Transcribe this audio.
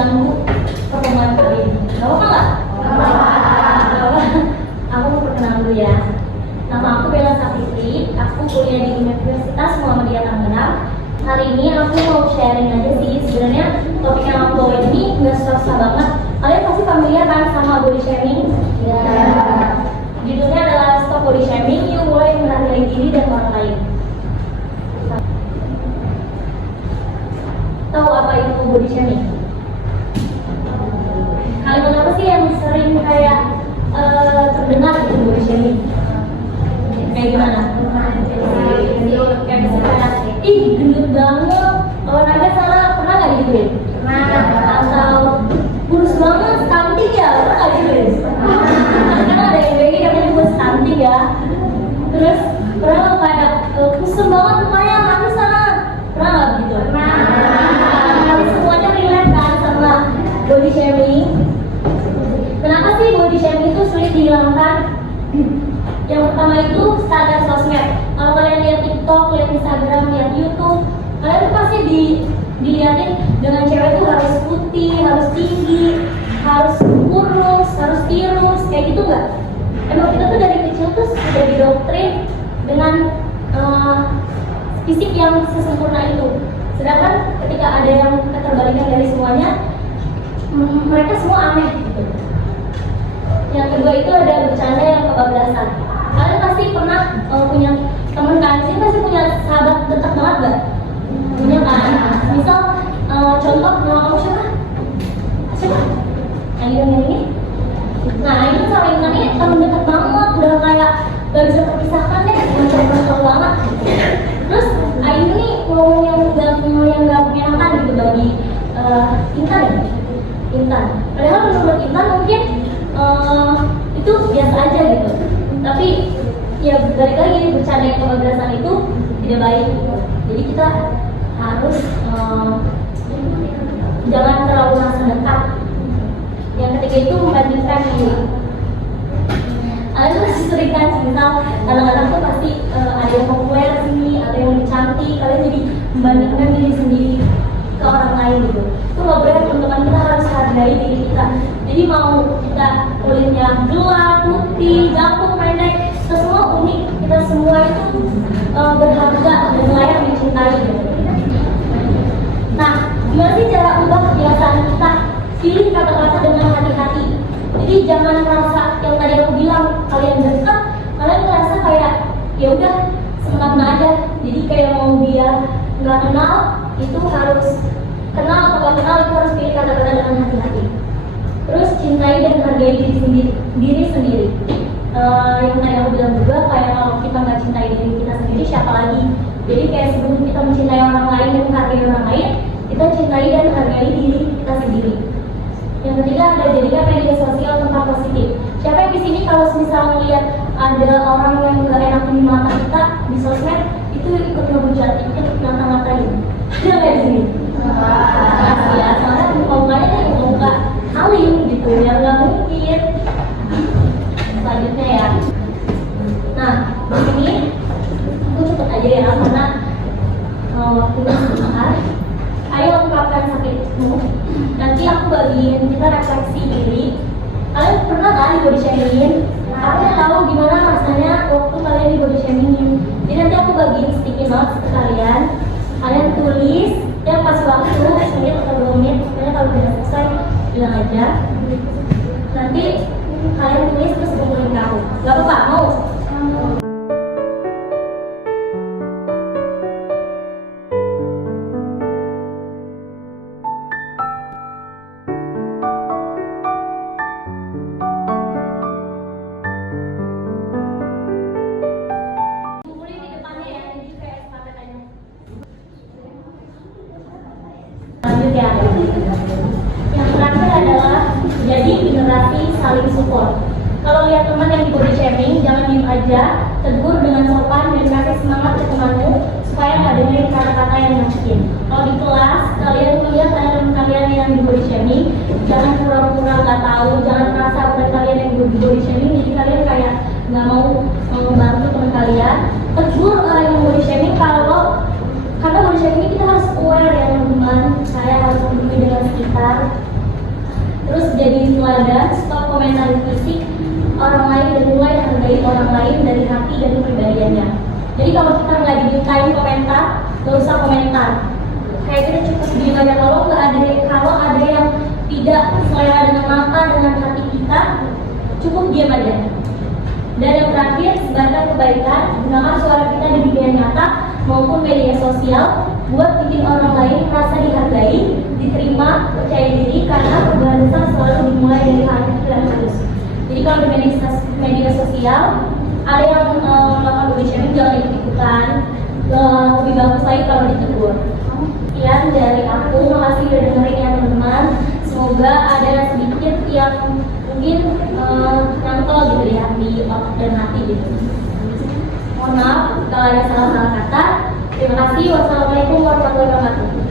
mengganggu pertemuan kali ini. Gak apa-apa nggak? Gak apa-apa. Aku mau perkenalan dulu ya. Nama aku Bella Sapitri, aku kuliah di Universitas Muhammadiyah Tangerang. Hari ini aku mau sharing aja sih, sebenarnya topik yang aku bawa ini nggak susah banget. Kalian pasti familiar kan sama body shaming? Ya. Judulnya adalah Stop Body Shaming, Yuk Mulai Menghargai Diri dan Orang Lain. Tahu apa itu body shaming? Kalimat apa sih yang sering kayak terdengar itu body shaming? Kayak gimana? Kayak misalnya, ih gendut banget, olahraga salah, pernah nggak digituin? Pernah. Atau kurus banget, stunting ya, pernah nggak digituin? Karena ada yang begini katanya gue stunting ya. Terus pernah nggak kayak kusut banget mukanya, manis sana, pernah nggak begitu? Pernah. Semuanya relate kan sama body shaming. Kenapa sih body shaming itu sulit dihilangkan? Yang pertama itu standar sosmed. Kalau kalian lihat TikTok, lihat Instagram, lihat YouTube, kalian tuh pasti dilihatin dengan cewek itu harus putih, harus tinggi, harus kurus, harus tirus, kayak gitu nggak? Emang kita tuh dari kecil tuh sudah didoktrin dengan fisik yang sesempurna itu. Sedangkan ketika ada yang keterbalikan dari semuanya, mereka semua aneh gitu. Yang kedua itu ada bercanda yang kebablasan. Kalian pasti pernah punya teman kan, sih pasti punya sahabat dekat banget gak? Punya kan? Misal contoh nama kamu siapa? Siapa? Yang ini? Nah ini sama ini teman dekat banget, udah kayak gak bisa terpisahkan deh, macam banget. Terus Ayu nih ngomong yang gak menyenangkan gitu bagi Intan ya? Intan. Padahal menurut Intan mungkin itu biasa aja gitu. Tapi ya balik lagi bercanda yang kebablasan itu tidak baik. Jadi kita harus jangan terlalu merasa dekat. Yang ketiga itu membandingkan diri. Kalian tuh pasti sering kan, misal kadang-kadang tuh pasti ada yang populer sini, ada yang lebih cantik, kalian jadi membandingkan diri sendiri ke orang lain gitu. Itu nggak boleh teman-teman, kita harus hargai diri kita. Jadi mau kita kulitnya gelap, putih, jangkung, pendek, kita semua unik, kita semua itu berharga dan layak dicintai gitu. Nah, gimana sih cara ubah kebiasaan kita? Pilih kata-kata dengan hati-hati. Jadi jangan merasa yang tadi aku bilang kalian dekat, kalian merasa kayak ya udah semena-mena aja. Jadi kayak mau dia nggak kenal, itu harus kenal atau nggak kenal, itu harus pilih kata-kata dengan hati-hati. Terus cintai dan hargai diri sendiri. Yang tadi aku bilang juga kayak kalau kita nggak cintai diri kita sendiri, siapa lagi? Jadi kayak sebelum kita mencintai orang lain dan menghargai orang lain, kita cintai dan hargai diri kita sendiri. Yang ketiga ada jadikan media sosial tempat positif. Siapa yang di sini kalau misalnya melihat ada orang yang nggak enak di mata kita di sosmed, itu ikut ngebujat, ikut ngata-ngatain. Ada nggak di sini? Ya, soalnya mukanya kan muka alim gitu, yang nggak mungkin. Selanjutnya ya. Nah, di sini aku cepet aja ya karena waktunya sebentar. Ayo ungkapkan sakitmu. Nanti aku bagiin kita refleksi diri. Kalian pernah kan di body shaming? Aku mau tahu gimana rasanya waktu kalian di body shaming. Jadi nanti aku bagiin sticky notes ke kalian. Kalian tulis yang pas waktu 1 menit atau 2 menit. Pokoknya kalau udah selesai bilang aja. Nanti kalian tulis terus kumpulin ke aku. Gak apa-apa, mau? Selanjutnya, yang terakhir adalah jadi generasi saling support. Kalau lihat teman yang di body shaming, jangan diem aja, tegur dengan sopan dan kasih semangat ke temanmu supaya nggak dengerin kata-kata yang nyakitin. Kalau di kelas kalian melihat teman kalian yang di body shaming, jangan pura-pura nggak tahu, jangan merasa bukan kalian yang di body shaming, jadi kalian kayak nggak mau membantu teman kalian. Tegur orang yang body shaming karena body shaming kita harus aware ya teman-teman, saya harus peduli dengan sekitar. Terus jadi teladan, stop komentar fisik orang lain dan mulai menghargai orang lain dari hati dan kepribadiannya. Jadi kalau kita nggak dimintain komentar, nggak usah komentar. Kayak kita cukup diem aja. Kalau ada yang tidak selera dengan mata dengan hati kita, cukup diam aja. Dan yang terakhir, sebarkan kebaikan, gunakan suara kita di dunia nyata maupun media sosial buat bikin orang lain merasa dihargai, diterima, percaya diri, karena perubahan besar selalu dimulai dari hati dan halus. Jadi kalau di media sosial ada yang melakukan body shaming, jangan ikut-ikutan. Lebih bagus lagi kalau ditegur. Sekian dari aku, makasih udah dengerin ya teman-teman. Semoga ada sedikit yang mungkin nyantol gitu ya di otak dan hati gitu. Mohon maaf kalau ada salah-salah kata. Terima kasih. Wassalamualaikum warahmatullahi wabarakatuh.